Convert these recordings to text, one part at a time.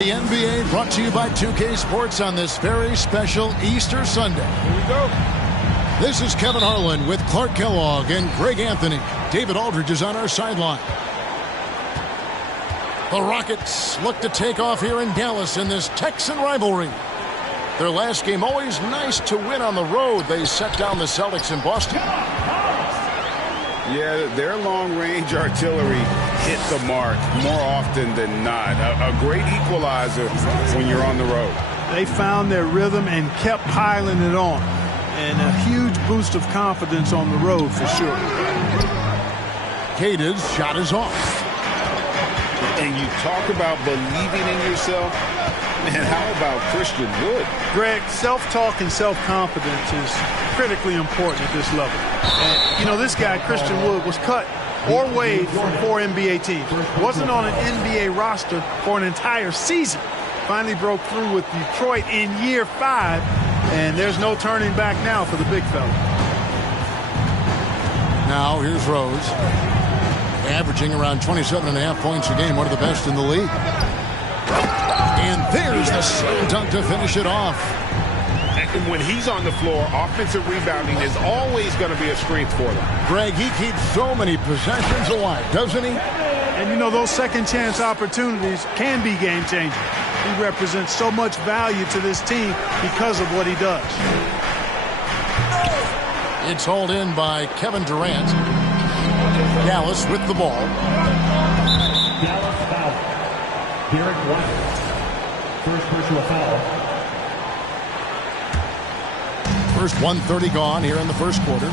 The NBA brought to you by 2K Sports on this very special Easter Sunday. Here we go. This is Kevin Harlan with Clark Kellogg and Greg Anthony. David Aldridge is on our sideline. The Rockets look to take off here in Dallas in this Texan rivalry. Their last game always nice to win on the road. They set down the Celtics in Boston. Yeah, their long-range artillery hit the mark more often than not. A great equalizer when you're on the road. They found their rhythm and kept piling it on. And a huge boost of confidence on the road for sure. Keita's shot is off. And you talk about believing in yourself. Man, how about Christian Wood? Greg, self-talk and self-confidence is critically important at this level. And, you know, this guy, Christian Wood, was cut or waived from 4 NBA teams. Wasn't on an NBA roster for an entire season. Finally broke through with Detroit in year 5, and there's no turning back now for the big fella. Now here's Rose, averaging around 27.5 points a game, one of the best in the league. And there's the slam dunk to finish it off. And when he's on the floor, offensive rebounding is always going to be a strength for them. Greg, he keeps so many possessions alive, doesn't he? And, you know, those second-chance opportunities can be game-changing. He represents so much value to this team because of what he does. It's hauled in by Kevin Durant. Dallas with the ball. Dallas foul. Derek White. First personal foul. First 1:30 gone here in the first quarter.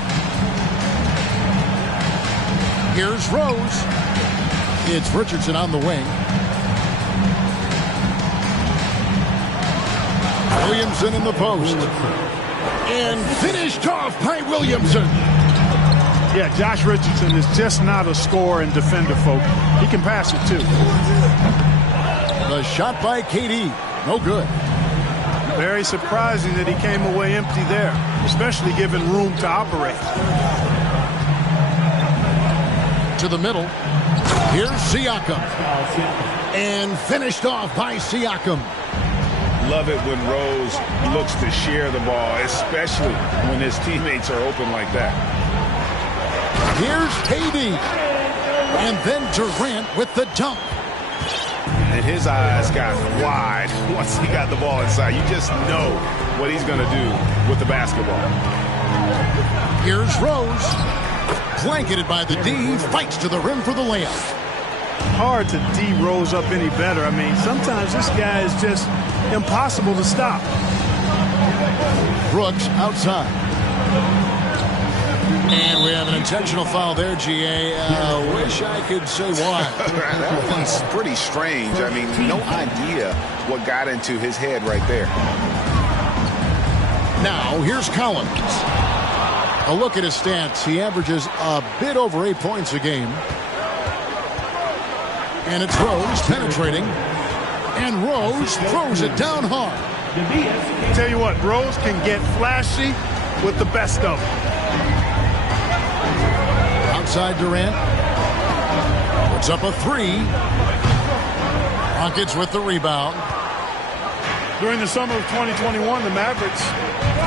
Here's Rose. It's Richardson on the wing. Williamson in the post. And finished off by Williamson. Yeah, Josh Richardson is just not a scorer and defender, folk. He can pass it, too. The shot by KD. No good. Very surprising that he came away empty there, especially given room to operate. To the middle. Here's Siakam. And finished off by Siakam. Love it when Rose looks to share the ball, especially when his teammates are open like that. Here's KD. And then Durant with the dunk. And his eyes got wide once he got the ball inside. You just know what he's going to do with the basketball. Here's Rose. Blanketed by the D. Fights to the rim for the layup. Hard to D Rose up any better. I mean, sometimes this guy is just impossible to stop. Brooks outside. And we have an intentional foul there, GA. Wish I could say why. That one's pretty strange. I mean, no idea what got into his head right there. Now, here's Collins. A look at his stats. He averages a bit over 8 points a game. And it's Rose penetrating. And Rose throws it down hard. Tell you what, Rose can get flashy with the best of them. Outside Durant. Puts up a 3. Rockets with the rebound. During the summer of 2021, the Mavericks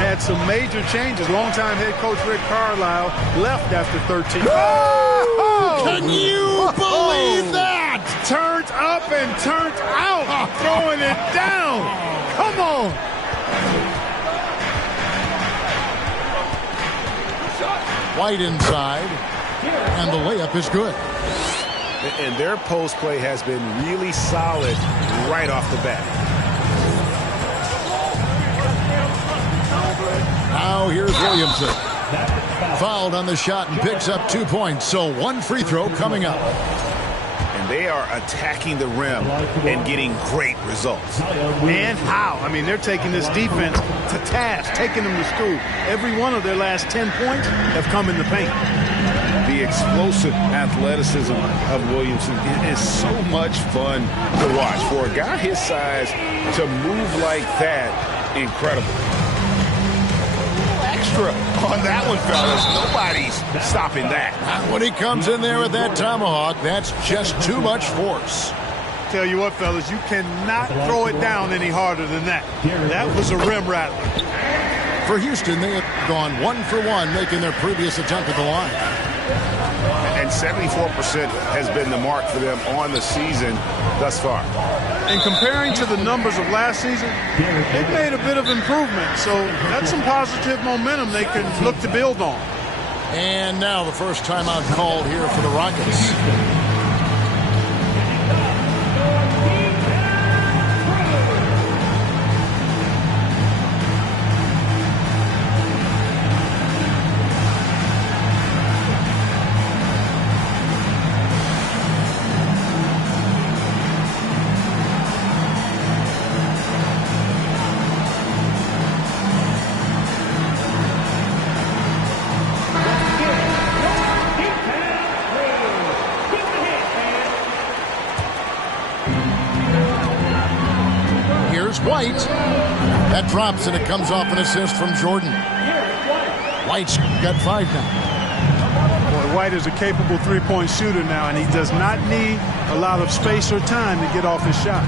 had some major changes. Longtime head coach Rick Carlisle left after 13. Oh! Can you believe that? Turned up and turned out. Throwing it down. Come on. White inside. And the layup is good. And their post play has been really solid right off the bat. Now here's Williamson. Fouled on the shot and picks up 2 points. So 1 free throw coming up. And they are attacking the rim and getting great results. And how? I mean, they're taking this defense to task, taking them to school. Every one of their last 10 points have come in the paint. The explosive athleticism of Williamson is so much fun to watch. For a guy his size to move like that, incredible. Extra on that one, fellas. Nobody's stopping that. When he comes in there with that tomahawk, that's just too much force. Tell you what, fellas, you cannot throw it down any harder than that. That was a rim rattler. For Houston, they have gone 1 for 1, making their previous attempt at the line. And 74% has been the mark for them on the season thus far. And comparing to the numbers of last season, they've made a bit of improvement. So that's some positive momentum they can look to build on. And now the first timeout called here for the Rockets. White. That drops, and it comes off an assist from Jordan. White's got 5 now. Boy, White is a capable three-point shooter now, and he does not need a lot of space or time to get off his shot.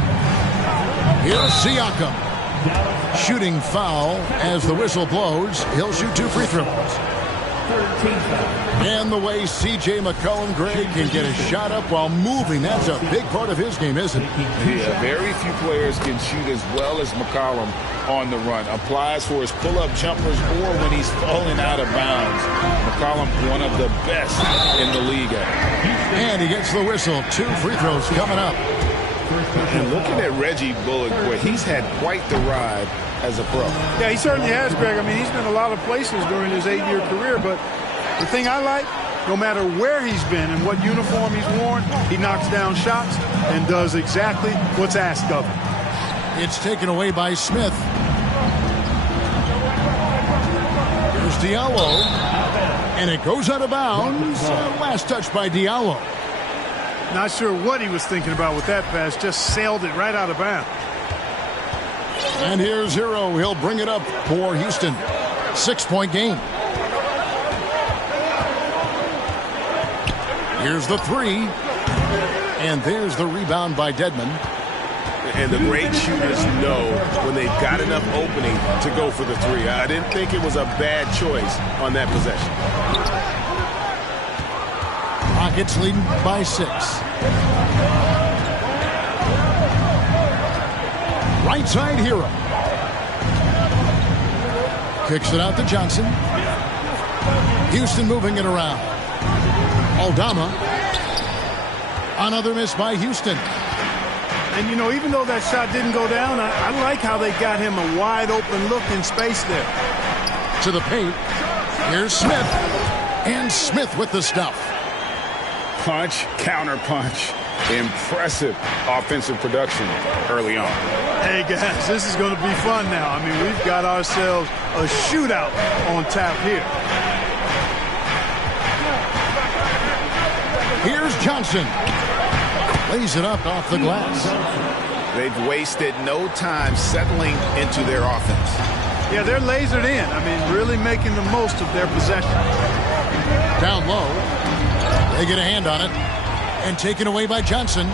Here's Siakam. Shooting foul as the whistle blows. He'll shoot 2 free throws. And the way C.J. McCollum, Greg, can get a shot up while moving, that's a big part of his game, isn't it? Yeah, very few players can shoot as well as McCollum on the run. Applies for his pull-up jumpers or when he's falling out of bounds. McCollum, one of the best in the league at it. And he gets the whistle. 2 free throws coming up. And looking at Reggie Bullock, boy, he's had quite the ride as a pro. Yeah, he certainly has, Greg. I mean, he's been a lot of places during his 8-year career, but the thing I like, no matter where he's been and what uniform he's worn, he knocks down shots and does exactly what's asked of him. It's taken away by Smith. Here's Diallo. And it goes out of bounds. Last touch by Diallo. Not sure what he was thinking about with that pass. Just sailed it right out of bounds. And here's Hero. He'll bring it up for Houston. 6-point game. Here's the 3. And there's the rebound by Dedmon. And the great shooters know when they've got enough opening to go for the 3. I didn't think it was a bad choice on that possession. Rockets leading by 6. Right side Hero. Kicks it out to Johnson. Houston moving it around. Aldama. Another miss by Houston. And, you know, even though that shot didn't go down, I like how they got him a wide open look in space there. To the paint. Here's Smith. And Smith with the stuff. Punch, counter punch. Impressive offensive production early on. Hey, guys, this is going to be fun now. I mean, we've got ourselves a shootout on tap here. Here's Johnson. Lays it up off the glass. They've wasted no time settling into their offense. Yeah, they're lasered in. I mean, really making the most of their possession. Down low. They get a hand on it. And taken away by Johnson.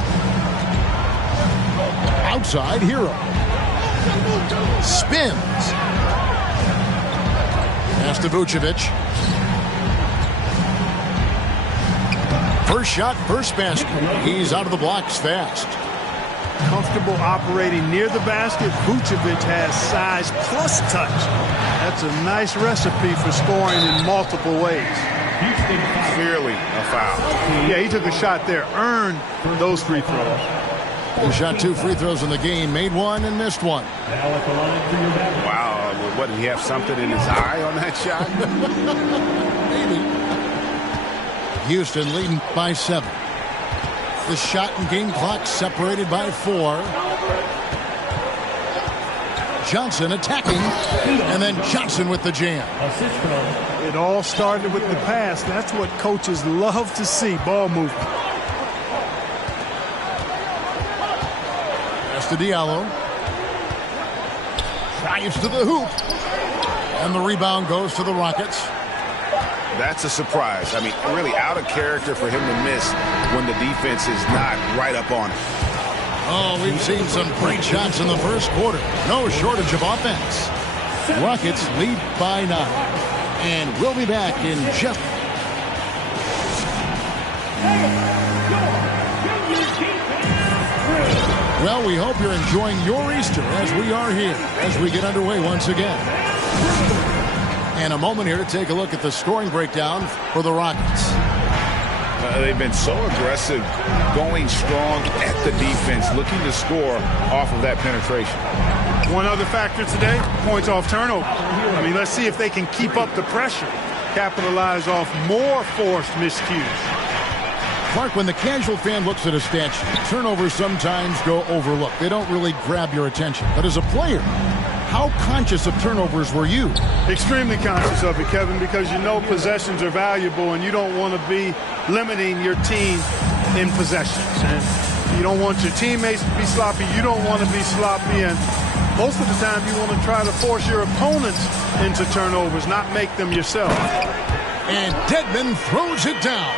Outside, Hero. Spins. Pass to Vucevic. First shot, first basket. He's out of the blocks fast. Comfortable operating near the basket. Vucevic has size plus touch. That's a nice recipe for scoring in multiple ways. Clearly a foul. Yeah, he took a shot there. Earned those free throws. He shot 2 free throws in the game. Made 1 and missed 1. Wow. What, did he have something in his eye on that shot? Maybe. Houston leading by 7. The shot and game clock separated by 4. Johnson attacking, and then Johnson with the jam. It all started with the pass. That's what coaches love to see, ball movement. Pass to Diallo. Drives to the hoop. And the rebound goes to the Rockets. That's a surprise. I mean, really out of character for him to miss when the defense is not right up on him. Oh, we've seen some great shots in the first quarter. No shortage of offense. Rockets lead by 9. And we'll be back in just... Well, we hope you're enjoying your Easter as we are here, as we get underway once again. And a moment here to take a look at the scoring breakdown for the Rockets. They've been so aggressive, going strong at the defense, looking to score off of that penetration. One other factor today, points off turnover. I mean, let's see if they can keep up the pressure, capitalize off more forced miscues. Clark, when the casual fan looks at a stat sheet, turnovers sometimes go overlooked. They don't really grab your attention. But as a player, how conscious of turnovers were you? Extremely conscious of it, Kevin, because you know possessions are valuable and you don't want to be limiting your team in possessions. And you don't want your teammates to be sloppy. You don't want to be sloppy. And most of the time you want to try to force your opponents into turnovers, not make them yourself. And Dedmon throws it down.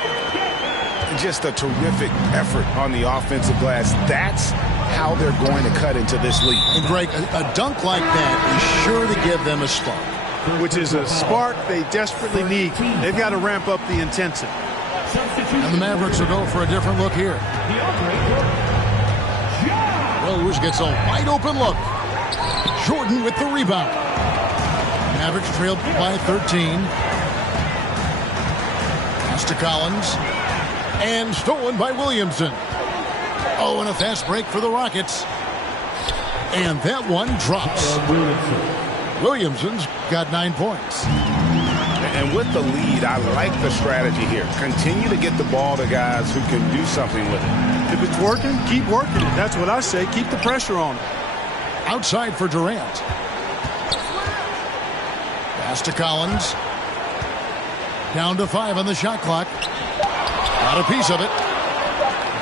Just a terrific effort on the offensive glass. That's how they're going to cut into this league. And Greg, a dunk like that is sure to give them a spark. Which is a spark they desperately need. They've got to ramp up the intensity. And the Mavericks will go for a different look here. Rose gets a wide open look. Jordan with the rebound. Mavericks trailed by 13. Pass to Collins. And stolen by Williamson. Oh, and a fast break for the Rockets. And that one drops. Williamson's got 9 points. And with the lead, I like the strategy here. Continue to get the ball to guys who can do something with it. If it's working, keep working it. That's what I say. Keep the pressure on it. Outside for Durant. Pass to Collins. Down to 5 on the shot clock. Got a piece of it.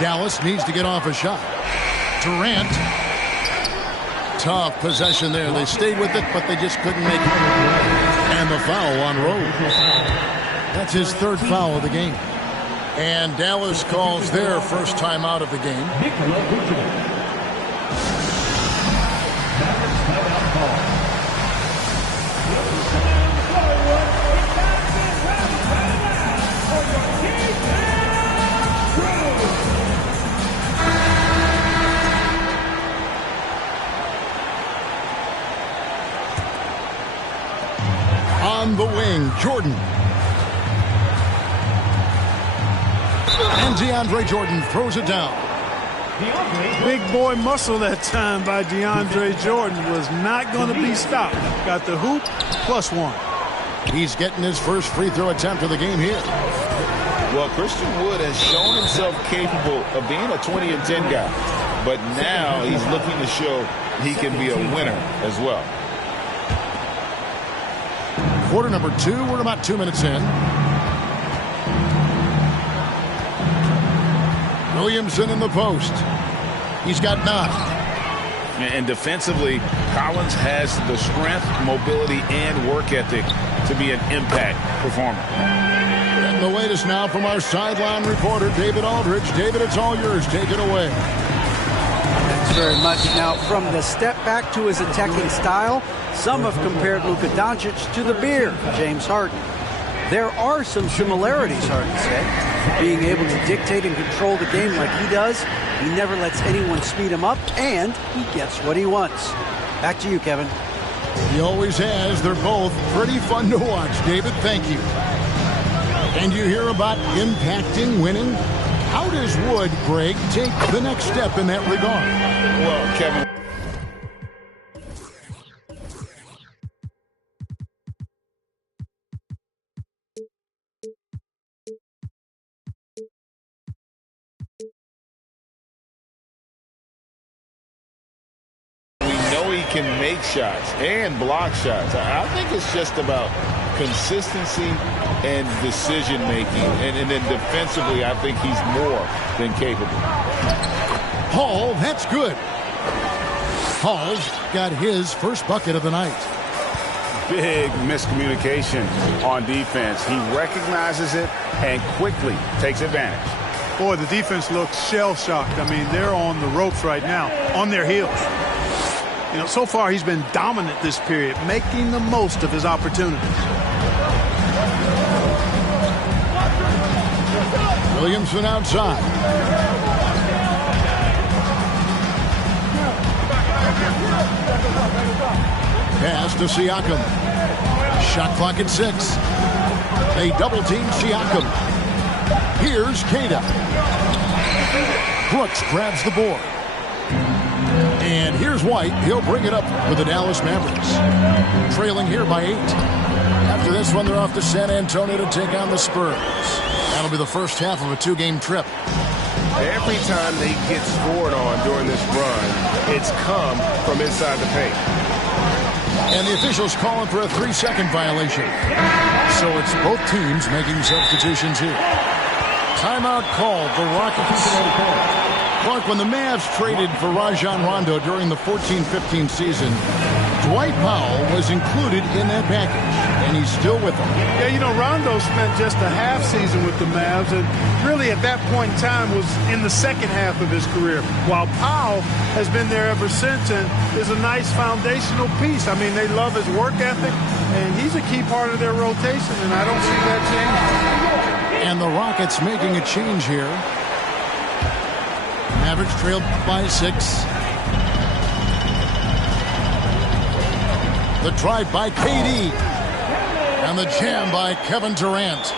Dallas needs to get off a shot. Durant. Tough possession there. They stayed with it, but they just couldn't make it. And the foul on Rose. That's his 3rd foul of the game. And Dallas calls their first time out of the game. On the wing, Jordan. And DeAndre Jordan throws it down. Big boy muscle that time by DeAndre Jordan was not going to be stopped. Got the hoop, +1. He's getting his first free throw attempt of the game here. Well, Christian Wood has shown himself capable of being a 20 and 10 guy. But now he's looking to show he can be a winner as well. Quarter number 2, we're about 2 minutes in. Williamson in the post. He's got 9. And defensively, Collins has the strength, mobility, and work ethic to be an impact performer. And the latest now from our sideline reporter, David Aldridge. David, it's all yours. Take it away. Thanks very much. Now, from the step back to his attacking style, some have compared Luka Doncic to the bear, James Harden. There are some similarities, Harden said. Being able to dictate and control the game like he does, he never lets anyone speed him up, and he gets what he wants. Back to you, Kevin. He always has. They're both pretty fun to watch. David, thank you. And you hear about impacting winning? How does Wood, Greg, take the next step in that regard? Well, Kevin. Can make shots and block shots. I think it's just about consistency and decision making, and then defensively I think he's more than capable. Hall, that's good. Hall's got his first bucket of the night. Big miscommunication on defense. He recognizes it and quickly takes advantage. Boy, the defense looks shell-shocked. I mean, they're on the ropes right now, on their heels. You know, so far he's been dominant this period, making the most of his opportunities. Williamson outside. Pass to Siakam. Shot clock at 6. They double-team Siakam. Here's Queta. Brooks grabs the board. And here's White. He'll bring it up for the Dallas Mavericks. Trailing here by 8. After this one, they're off to San Antonio to take on the Spurs. That'll be the first half of a 2-game trip. Every time they get scored on during this run, it's come from inside the paint. And the officials calling for a 3-second violation. So it's both teams making substitutions here. Timeout called. The Rockets. Clark, when the Mavs traded for Rajon Rondo during the 14-15 season, Dwight Powell was included in that package, and he's still with them. Yeah, you know, Rondo spent just a half season with the Mavs, and really at that point in time was in the second half of his career, while Powell has been there ever since and is a nice foundational piece. I mean, they love his work ethic, and he's a key part of their rotation, and I don't see that changing. And the Rockets making a change here. Mavericks trailed by 6. The drive by KD. And the jam by Kevin Durant.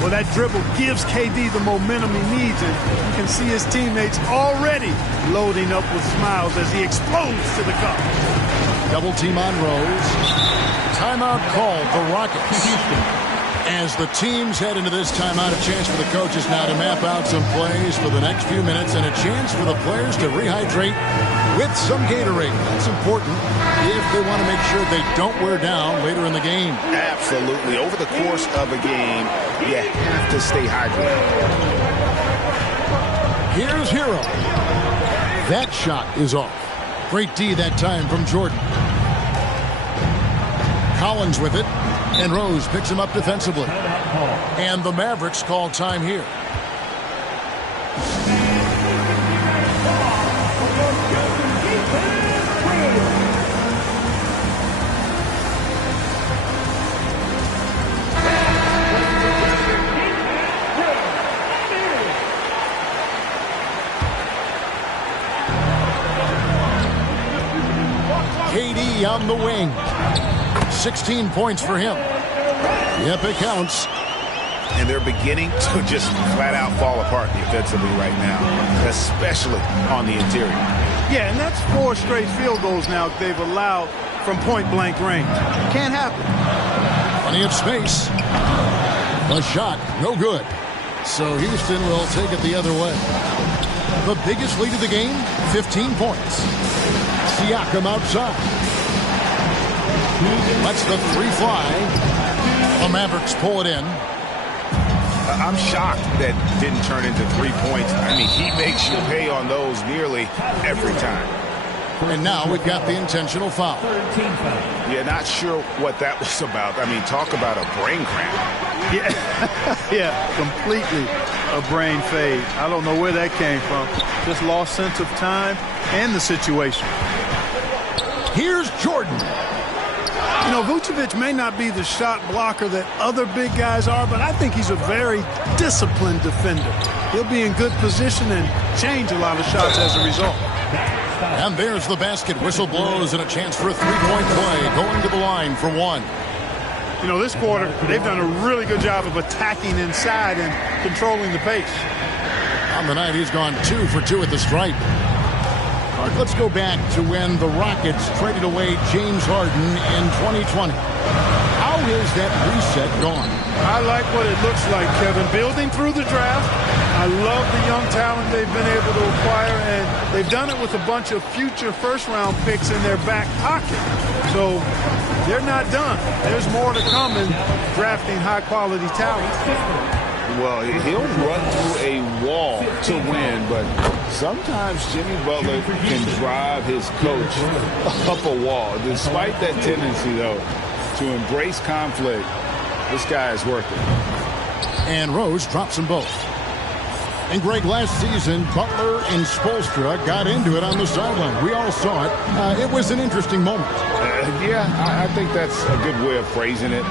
Well, that dribble gives KD the momentum he needs, and you can see his teammates already loading up with smiles as he explodes to the cup. Double team on Rose. Timeout called. The Rockets. As the teams head into this timeout, a chance for the coaches now to map out some plays for the next few minutes and a chance for the players to rehydrate with some Gatorade. That's important if they want to make sure they don't wear down later in the game. Absolutely. Over the course of a game, you have to stay hydrated. Here's Hero. That shot is off. Great D that time from Jordan. Collins with it. And Rose picks him up defensively. And the Mavericks call time here. KD on the wing. 16 points for him. Yep, it counts. And they're beginning to just flat out fall apart defensively right now, especially on the interior. Yeah, and that's 4 straight field goals now they've allowed from point-blank range. Can't happen. Plenty of space. The shot, no good. So Houston will take it the other way. The biggest lead of the game, 15 points. Siakam outside. Lets the 3 fly. The Mavericks pull it in. I'm shocked that didn't turn into 3 points. I mean, he makes you pay on those nearly every time. And now we've got the intentional foul. Yeah, not sure what that was about. I mean, talk about a brain cramp. Yeah, completely a brain fade. I don't know where that came from. Just lost sense of time and the situation. Here's Jordan. You know, Vucevic may not be the shot blocker that other big guys are, but I think he's a very disciplined defender. He'll be in good position and change a lot of shots as a result. And there's the basket. Whistle blows and a chance for a 3-point play. Going to the line for 1. You know, this quarter, they've done a really good job of attacking inside and controlling the pace. On the night, he's gone 2 for 2 at the stripe. Let's go back to when the Rockets traded away James Harden in 2020. How has that reset gone? I like what it looks like, Kevin. Building through the draft. I love the young talent they've been able to acquire, and they've done it with a bunch of future first-round picks in their back pocket. So they're not done. There's more to come in drafting high-quality talent. Well, he'll run through a wall to win, but sometimes Jimmy Butler can drive his coach up a wall. Despite that tendency, though, to embrace conflict, this guy is worth it. And Rose drops them both. And Greg, last season, Butler and Spoelstra got into it on the sideline. We all saw it. It was an interesting moment. Yeah, I think that's a good way of phrasing it.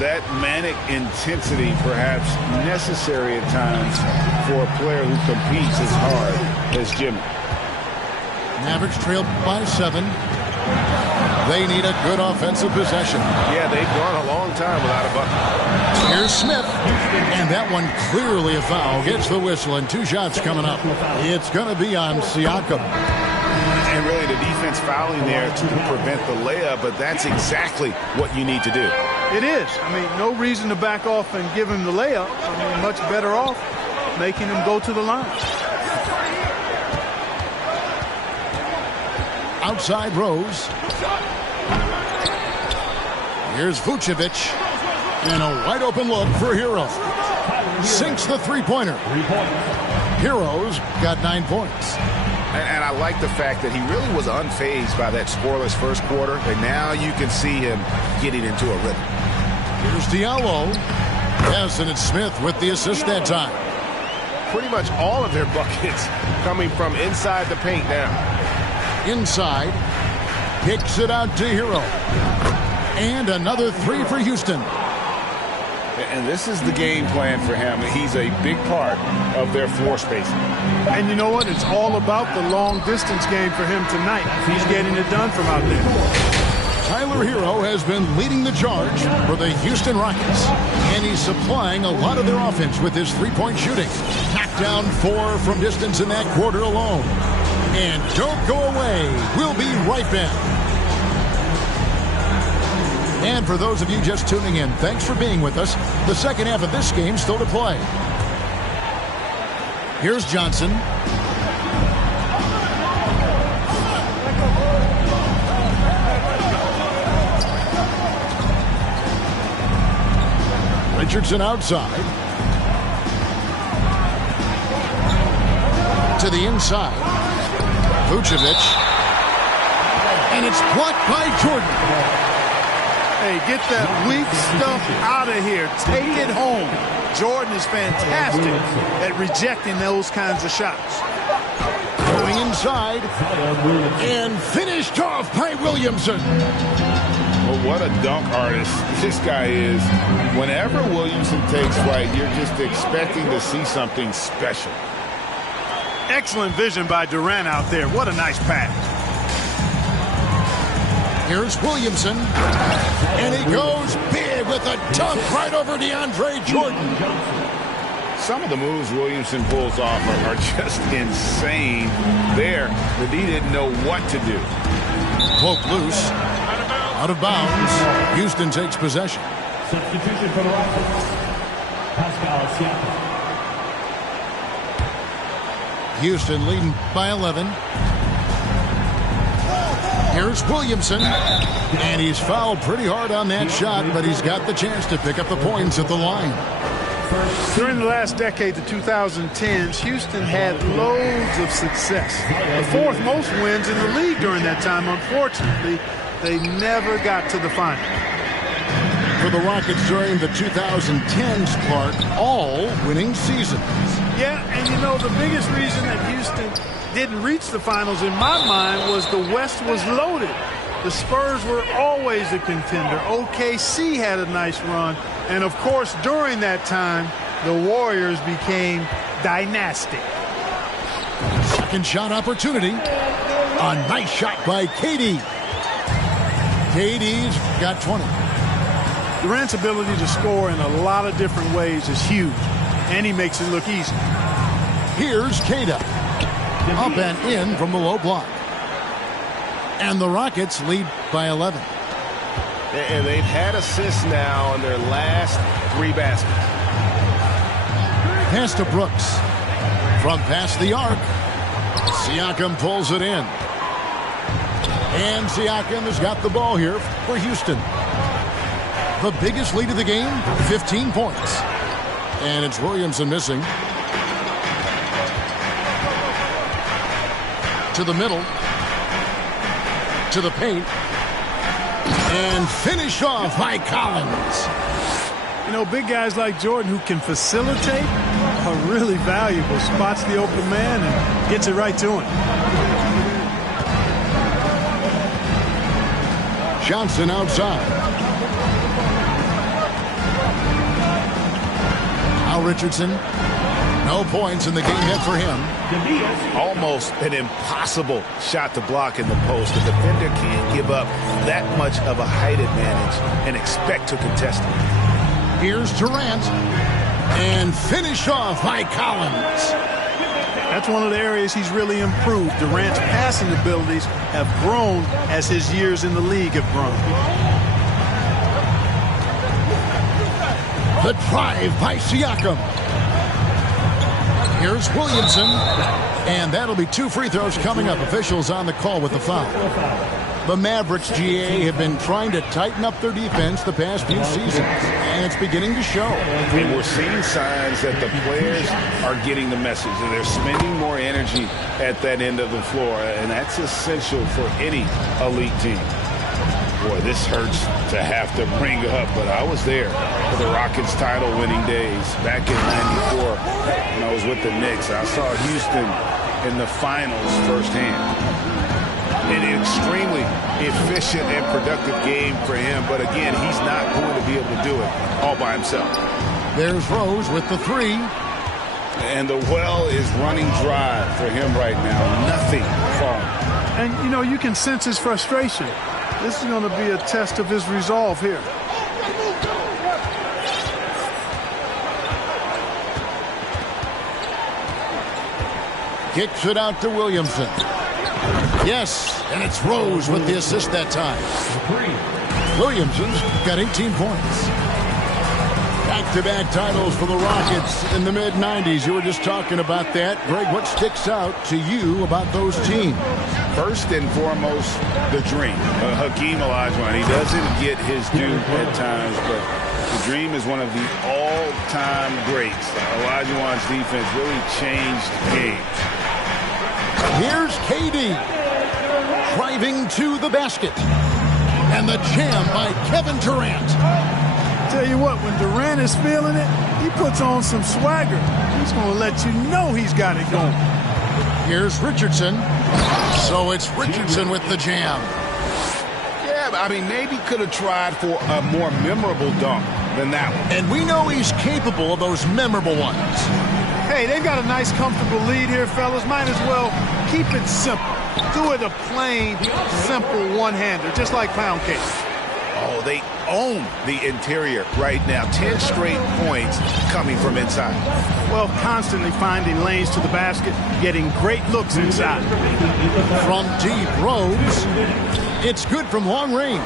That manic intensity perhaps necessary at times for a player who competes as hard as Jimmy. Mavericks trailed by 7. They need a good offensive possession. Yeah, they've gone a long time without a bucket. Here's Smith. And that one clearly a foul. Gets the whistle and 2 shots coming up. It's going to be on Siakam. And really the defense fouling there to prevent the layup, but that's exactly what you need to do. It is. I mean, no reason to back off and give him the layup. I mean, much better off making him go to the line. Outside Rose. Here's Vucevic. And a wide open look for Hero. Sinks the three-pointer. Hero's got 9 points. And I like the fact that he really was unfazed by that scoreless first quarter, and now you can see him getting into a rhythm. Here's Diallo. Yes, and it's Smith with the assist that time. Pretty much all of their buckets coming from inside the paint now. Inside. Kicks it out to Hero. And another 3 for Houston. And this is the game plan for him. He's a big part of their floor spacing. And you know what? It's all about the long-distance game for him tonight. He's getting it done from out there. Tyler Hero has been leading the charge for the Houston Rockets. And he's supplying a lot of their offense with his three-point shooting. Knocked down 4 from distance in that quarter alone. And don't go away. We'll be right back. And for those of you just tuning in, thanks for being with us. The second half of this game still to play. Here's Johnson. Richardson outside. To the inside. Vucevic. And it's blocked by Jordan. Hey, get that weak stuff out of here. Take it home. Jordan is fantastic at rejecting those kinds of shots. Going inside and finished off by Williamson. Well, what a dunk artist this guy is. Whenever Williamson takes flight, you're just expecting to see something special. Excellent vision by Durant out there. What a nice pass. Here's Williamson, and he goes big with a dunk right over DeAndre Jordan. Some of the moves Williamson pulls off are just insane there, but he didn't know what to do. Poke loose, out of bounds. Houston takes possession. Substitution for the Rockets. Pascal Siakam. Houston leading by 11. Here's Williamson, and he's fouled pretty hard on that shot, but he's got the chance to pick up the points at the line. During the last decade, the 2010s, Houston had loads of success. The 4th most wins in the league during that time. Unfortunately, they never got to the final. For the Rockets during the 2010s, Clark, all winning seasons. Yeah, and you know, the biggest reason that Houston didn't reach the finals in my mind was the West was loaded. The Spurs were always a contender. OKC had a nice run. And of course, during that time, the Warriors became dynastic. Second shot opportunity. A nice shot by KD. KD's got 20. Durant's ability to score in a lot of different ways is huge. And he makes it look easy. Here's Kata. Up and in from the low block. And the Rockets lead by 11. And they've had assists now on their last 3 baskets. Pass to Brooks. From past the arc. Siakam pulls it in. And Siakam has got the ball here for Houston. The biggest lead of the game, 15 points. And it's Williamson missing. To the middle. To the paint. And finished off by Collins. You know, big guys like Jordan who can facilitate, are really valuable. Spots the open man and gets it right to him. Johnson outside. Al Richardson. No points in the game yet for him. Almost an impossible shot to block in the post. The defender can't give up that much of a height advantage and expect to contest it. Here's Durant. And finished off by Collins. That's one of the areas he's really improved. Durant's passing abilities have grown as his years in the league have grown. The drive by Siakam. Here's Williamson. And that'll be 2 free throws coming up. Officials on the call with the foul. The Mavericks, GA, have been trying to tighten up their defense the past few seasons, and it's beginning to show. And we're seeing signs that the players are getting the message, and they're spending more energy at that end of the floor, and that's essential for any elite team. Boy, this hurts to have to bring up, but I was there for the Rockets' title-winning days back in '94 when I was with the Knicks. I saw Houston in the finals firsthand. An extremely efficient and productive game for him, but again, he's not going to be able to do it all by himself. There's Rose with the 3. And the well is running dry for him right now. Nothing falling. And, you know, you can sense his frustration. This is going to be a test of his resolve here. Kicks it out to Williamson. Yes, and it's Rose with the assist that time. Williamson's got 18 points. Back-to-back titles for the Rockets in the mid-'90s. You were just talking about that. Greg, what sticks out to you about those teams? First and foremost, the dream. Hakeem Olajuwon, he doesn't get his due at times, but the dream is one of the all-time greats. Olajuwon's defense really changed games. Here's KD. Driving to the basket. And the jam by Kevin Durant. Tell you what, when Durant is feeling it, he puts on some swagger. He's going to let you know he's got it going. Here's Richardson. So it's Richardson with the jam. Yeah, I mean, maybe could have tried for a more memorable dunk than that one. And we know he's capable of those memorable ones. Hey, they've got a nice, comfortable lead here, fellas. Might as well keep it simple. Do it a plain, simple one-hander, just like pound cake. Oh, they own the interior right now. 10 straight points coming from inside. Well, constantly finding lanes to the basket, getting great looks inside. From deep, Rose. It's good from long range.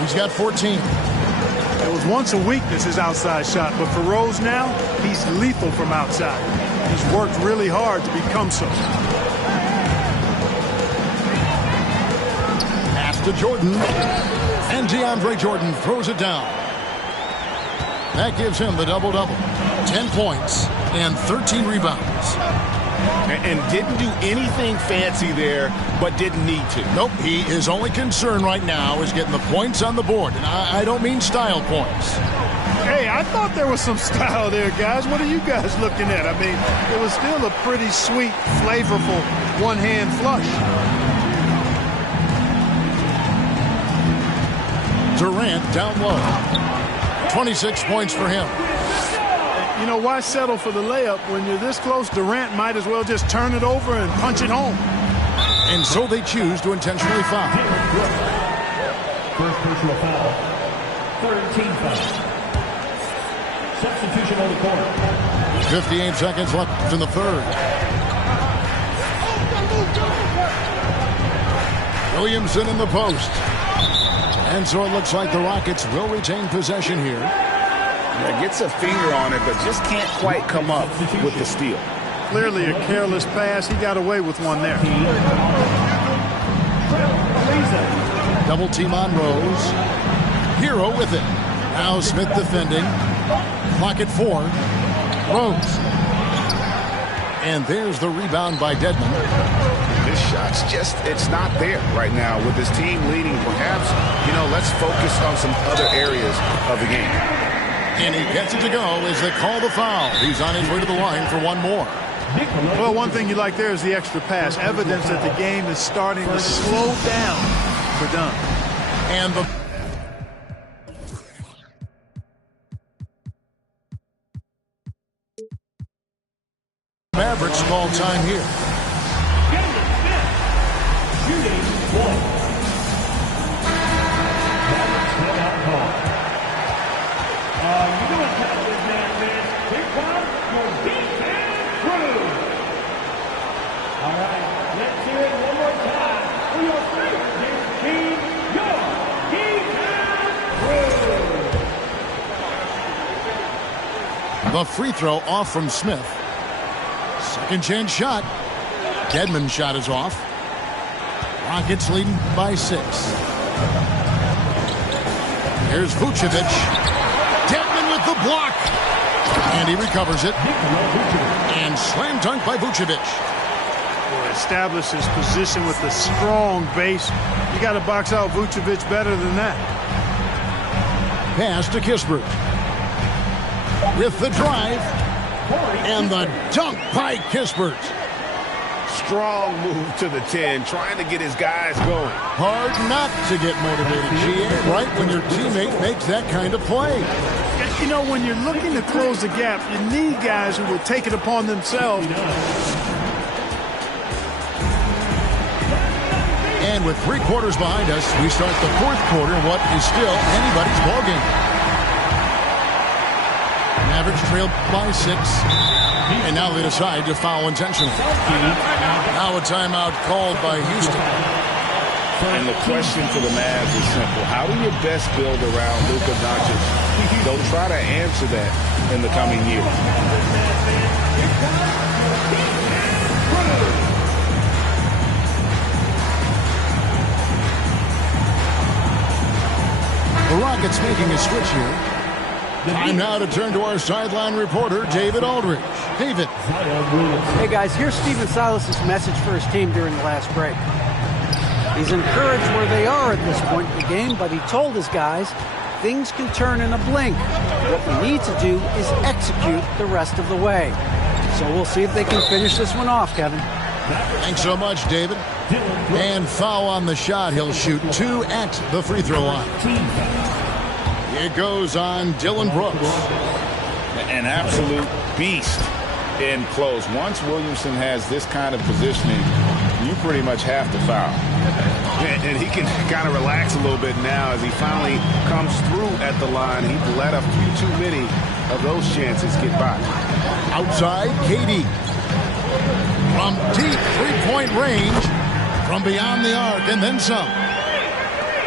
He's got 14. It was once a weakness, his outside shot, but for Rose now, he's lethal from outside. He's worked really hard to become so. Pass to Jordan. And DeAndre Jordan throws it down. That gives him the double-double. 10 points and 13 rebounds. And didn't do anything fancy there, but didn't need to. Nope, his only concern right now is getting the points on the board. And I don't mean style points. Hey, I thought there was some style there, guys. What are you guys looking at? I mean, it was still a pretty sweet, flavorful one-hand flush. Durant down low. 26 points for him. You know, why settle for the layup when you're this close? Durant might as well just turn it over and punch it home. And so they choose to intentionally foul. First personal foul. Third team foul. Substitution on the court. 58 seconds left in the third. Williamson in the post. And so it looks like the Rockets will retain possession here. Yeah, gets a finger on it, but just can't quite come up with the steal. Clearly a careless pass. He got away with one there. Double team on Rose. Hero with it. Now Smith defending. Clock at 4. Rose. And there's the rebound by Dedmon. This shot's just, it's not there right now with this team leading. Perhaps, you know, let's focus on some other areas of the game. And he gets it to go as they call the foul. He's on his way to the line for one more. Well, one thing you like there is the extra pass. Evidence that the game is starting to slow down for Dunn. And the Mavericks call time here. Shooting one. Mavericks timeout call. You know what time this man is. Here comes your defense crew. All right, let's hear it one more time for your favorite team, your defense crew. The free throw off from Smith. Second chance shot. Dedmon's shot is off. Rockets leading by 6. Here's Vucevic. Dedmon with the block. And he recovers it. And slam dunk by Vucevic. Establishes position with a strong base. You got to box out Vucevic better than that. Pass to Kispert. With the drive. And the dunk by Kispert. Strong move to the 10, trying to get his guys going. Hard not to get motivated, GA, right when your teammate makes that kind of play. You know, when you're looking to close the gap, you need guys who will take it upon themselves. And with 3 quarters behind us, we start the 4th quarter in what is still anybody's ballgame. Mavericks trail by 6. And now they decide to foul intentionally. Now a timeout called by Houston. And the question for the Mavs is simple. How do you best build around Luka Doncic? They'll try to answer that in the coming year. The Rockets making a switch here. Time now to turn to our sideline reporter, David Aldridge. David. Hey, guys, here's Stephen Silas' message for his team during the last break. He's encouraged where they are at this point in the game, but he told his guys things can turn in a blink. What we need to do is execute the rest of the way. So we'll see if they can finish this one off, Kevin. Thanks so much, David. And foul on the shot. He'll shoot 2 at the free throw line. It goes on Dillon Brooks. An absolute beast in close. Once Williamson has this kind of positioning, you pretty much have to foul. And he can kind of relax a little bit now as he finally comes through at the line. He let a few too many of those chances get by. Outside, KD. From deep three-point range, from beyond the arc, and then some.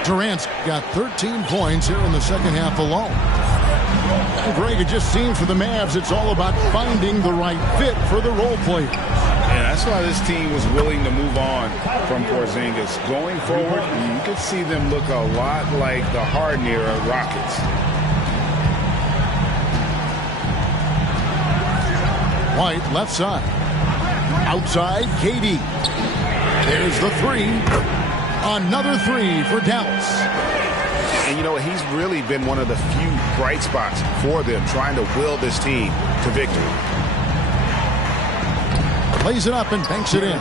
Durant's got 13 points here in the second half alone. And Greg, it just seems for the Mavs it's all about finding the right fit for the role players. And that's why this team was willing to move on from Porzingis. Going forward, you could see them look a lot like the Harden-era Rockets. White, left side. Outside, KD. There's the 3. Another 3 for Dallas. And you know, he's really been one of the few bright spots for them, trying to will this team to victory. Plays it up and banks it in.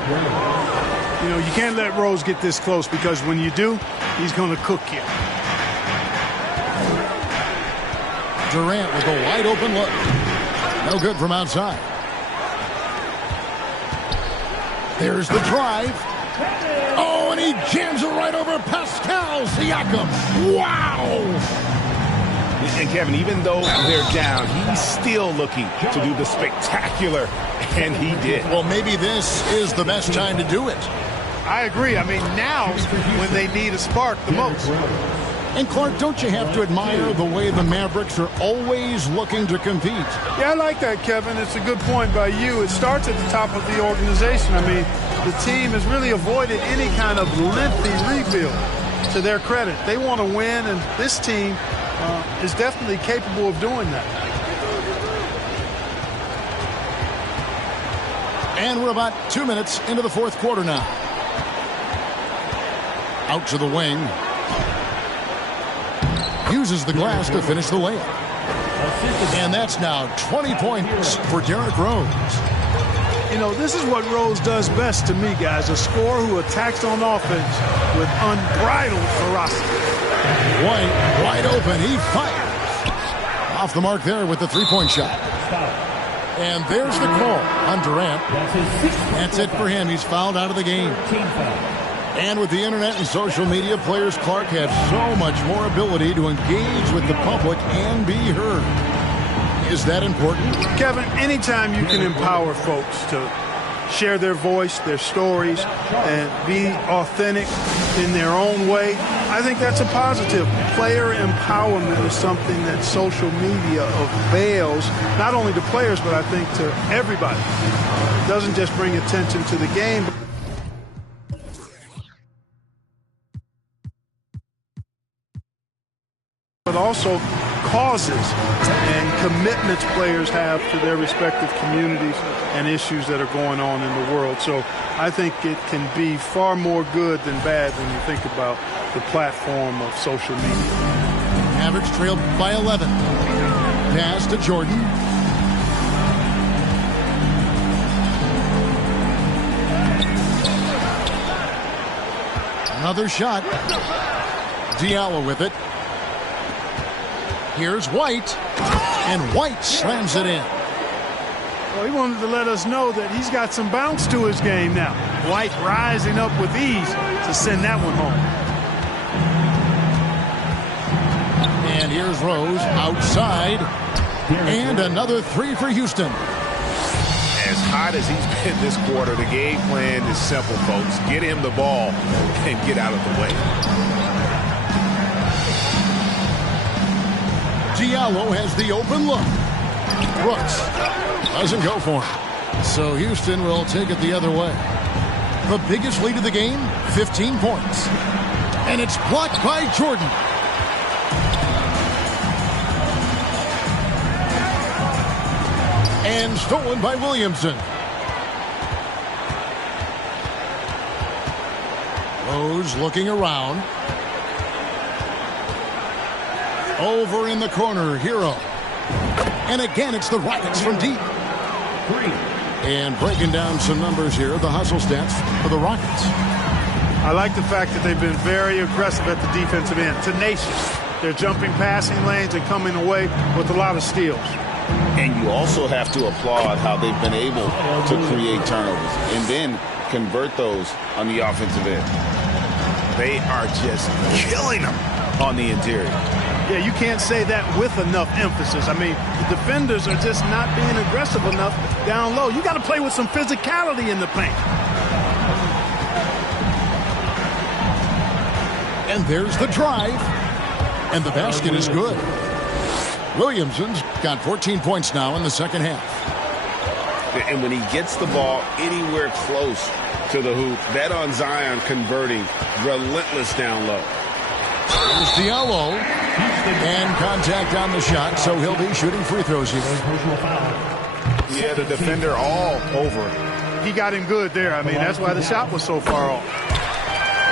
You know, you can't let Rose get this close because when you do, he's going to cook you. Durant with a wide open look. No good from outside. There's the drive. Oh, and he jams it right over Pascal Siakam. Wow! And Kevin, even though they're down, he's still looking to do the spectacular, and he did. Well, maybe this is the best time to do it. I agree. I mean, now's when they need a spark the most. And Clark, don't you have to admire the way the Mavericks are always looking to compete? Yeah, I like that, Kevin. It's a good point by you. It starts at the top of the organization. I mean, the team has really avoided any kind of lengthy rebuild. To their credit, they want to win, and this team is definitely capable of doing that. And we're about 2 minutes into the 4th quarter now. Out to the wing. Uses the glass to finish the layup. And that's now 20 points for Derrick Rose. You know, this is what Rose does best to me, guys. A scorer who attacks on offense with unbridled ferocity. White, wide open. He fires. Off the mark there with the three-point shot. And there's the call on Durant. That's it for him. He's fouled out of the game. And with the internet and social media, players Clark have so much more ability to engage with the public and be heard. Is that important? Kevin, anytime you can empower folks to share their voice, their stories, and be authentic in their own way, I think that's a positive. Player empowerment is something that social media avails, not only to players, but I think to everybody. It doesn't just bring attention to the game, but also causes and commitments players have to their respective communities and issues that are going on in the world. So I think it can be far more good than bad when you think about the platform of social media. Mavericks trailed by 11. Pass to Jordan. Another shot. Diallo with it. Here's White, and White slams it in. Well, he wanted to let us know that he's got some bounce to his game now. White rising up with ease to send that one home. And here's Rose outside, and another three for Houston. As hot as he's been this quarter, the game plan is simple, folks. Get him the ball and get out of the way. Diallo has the open look. Brooks doesn't go for him. So Houston will take it the other way. The biggest lead of the game, 15 points. And it's blocked by Jordan. And stolen by Williamson. Rose looking around. Over in the corner, Hero. And again, it's the Rockets from deep. And breaking down some numbers here, the hustle stats for the Rockets. I like the fact that they've been very aggressive at the defensive end, tenacious. They're jumping passing lanes and coming away with a lot of steals. And you also have to applaud how they've been able to create turnovers and then convert those on the offensive end. They are just killing them on the interior. Yeah, you can't say that with enough emphasis. I mean, the defenders are just not being aggressive enough down low. You got to play with some physicality in the paint. And there's the drive. And the basket is good. Williamson's got 14 points now in the second half. And when he gets the ball anywhere close to the hoop, that on Zion converting, relentless down low. There's Diallo. And contact on the shot, so he'll be shooting free throws here. Yeah, the defender all over. He got him good there. I mean, that's why the shot was so far off.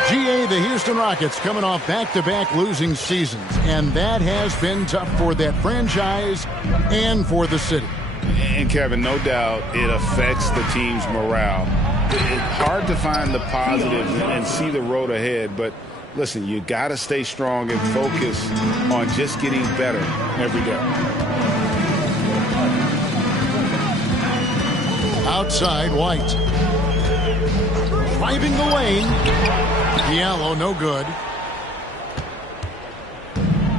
GA, the Houston Rockets coming off back-to-back losing seasons, and that has been tough for that franchise and for the city. And Kevin, no doubt it affects the team's morale. It's hard to find the positives and see the road ahead, but listen, you got to stay strong and focus on just getting better every day. Outside, White. Driving the lane. Diallo, no good.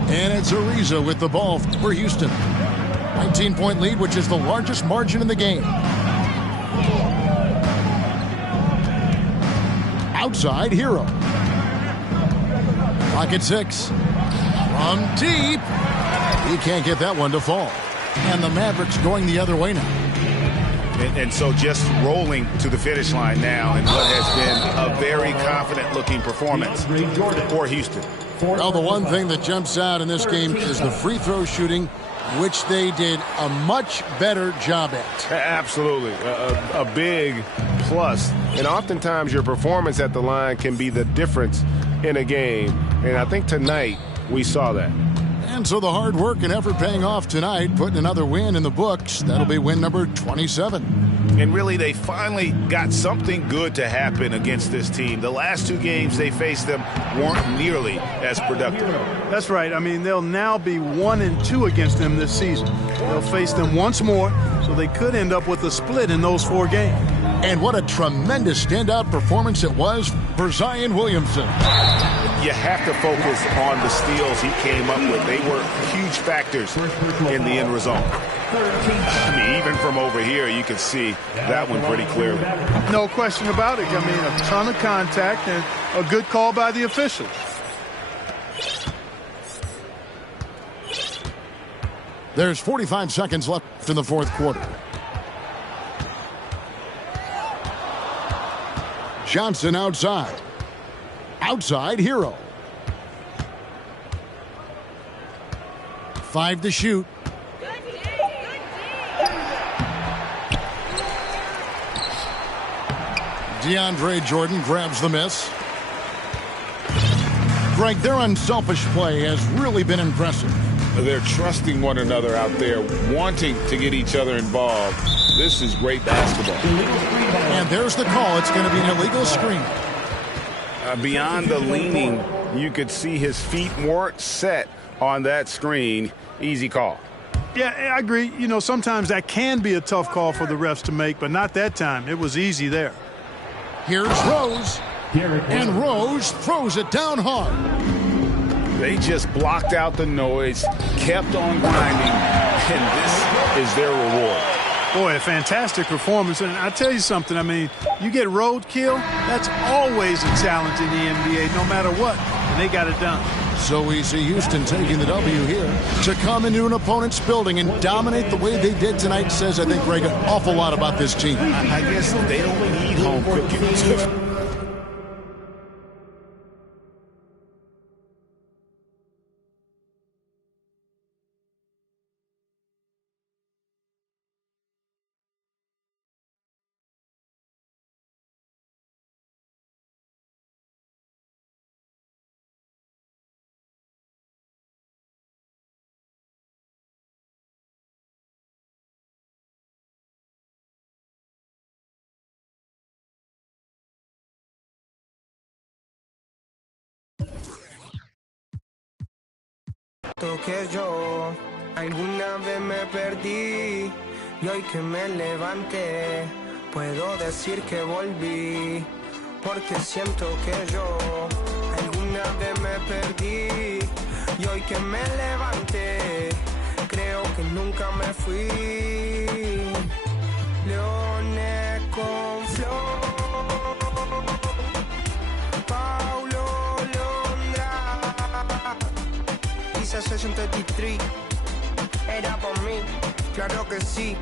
And it's Ariza with the ball for Houston. 19-point lead, which is the largest margin in the game. Outside, Hero. Clock at 6. From deep. He can't get that one to fall. And the Mavericks going the other way now. And so just rolling to the finish line now in what has been a very confident-looking performance for Houston. Well, the one thing that jumps out in this game is the free throw shooting, which they did a much better job at. Absolutely. A big plus. And oftentimes your performance at the line can be the difference in a game. And I think tonight we saw that. And so the hard work and effort paying off tonight, putting another win in the books. That'll be win number 27. And really, they finally got something good to happen against this team. The last 2 games they faced them weren't nearly as productive. That's right. I mean, they'll now be 1-2 against them this season. They'll face them once more, so they could end up with a split in those 4 games. And what a tremendous standout performance it was for Zion Williamson. You have to focus on the steals he came up with. They were huge factors in the end result. I mean, even from over here, you can see that one pretty clearly. No question about it. I mean, a ton of contact and a good call by the officials. There's 45 seconds left in the 4th quarter. Johnson outside. Outside, Hero. 5 to shoot. DeAndre Jordan grabs the miss. Greg, their unselfish play has really been impressive. They're trusting one another out there, wanting to get each other involved. This is great basketball. And there's the call. It's going to be an illegal screen. Beyond the leaning, you could see his feet weren't set on that screen. Easy call. Yeah, I agree. You know, sometimes that can be a tough call for the refs to make, but not that time. It was easy there. Here's Rose. And Rose throws it down hard. They just blocked out the noise, kept on grinding, and this is their reward. Boy, a fantastic performance. And I'll tell you something, I mean, you get roadkill, that's always a challenge in the NBA, no matter what. And they got it done. So we see Houston taking the W here. To come into an opponent's building and dominate the way they did tonight says, I think, Greg, an awful lot about this team. I guess they don't need home cooking. Que yo alguna vez me perdí y hoy que me levanté puedo decir que volví porque siento que yo alguna vez me perdí y hoy que me levanté creo que nunca me fui. Leones con flor, Paulo Londra. 63 era por mí, claro que sí.